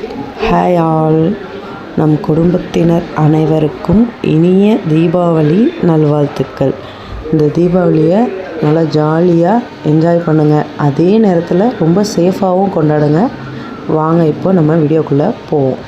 Hi all, நம் குடும்பத்தினர் அனைவருக்கும் இனிய தீபாவளி நல்வாழ்த்துக்கள். இந்த தீபாவளியை நல்லா ஜாலியாக என்ஜாய் பண்ணுங்கள். அதே நேரத்தில் ரொம்ப சேஃபாகவும் கொண்டாடுங்க. வாங்க இப்போ நம்ம வீடியோக்குள்ளே போவோம்.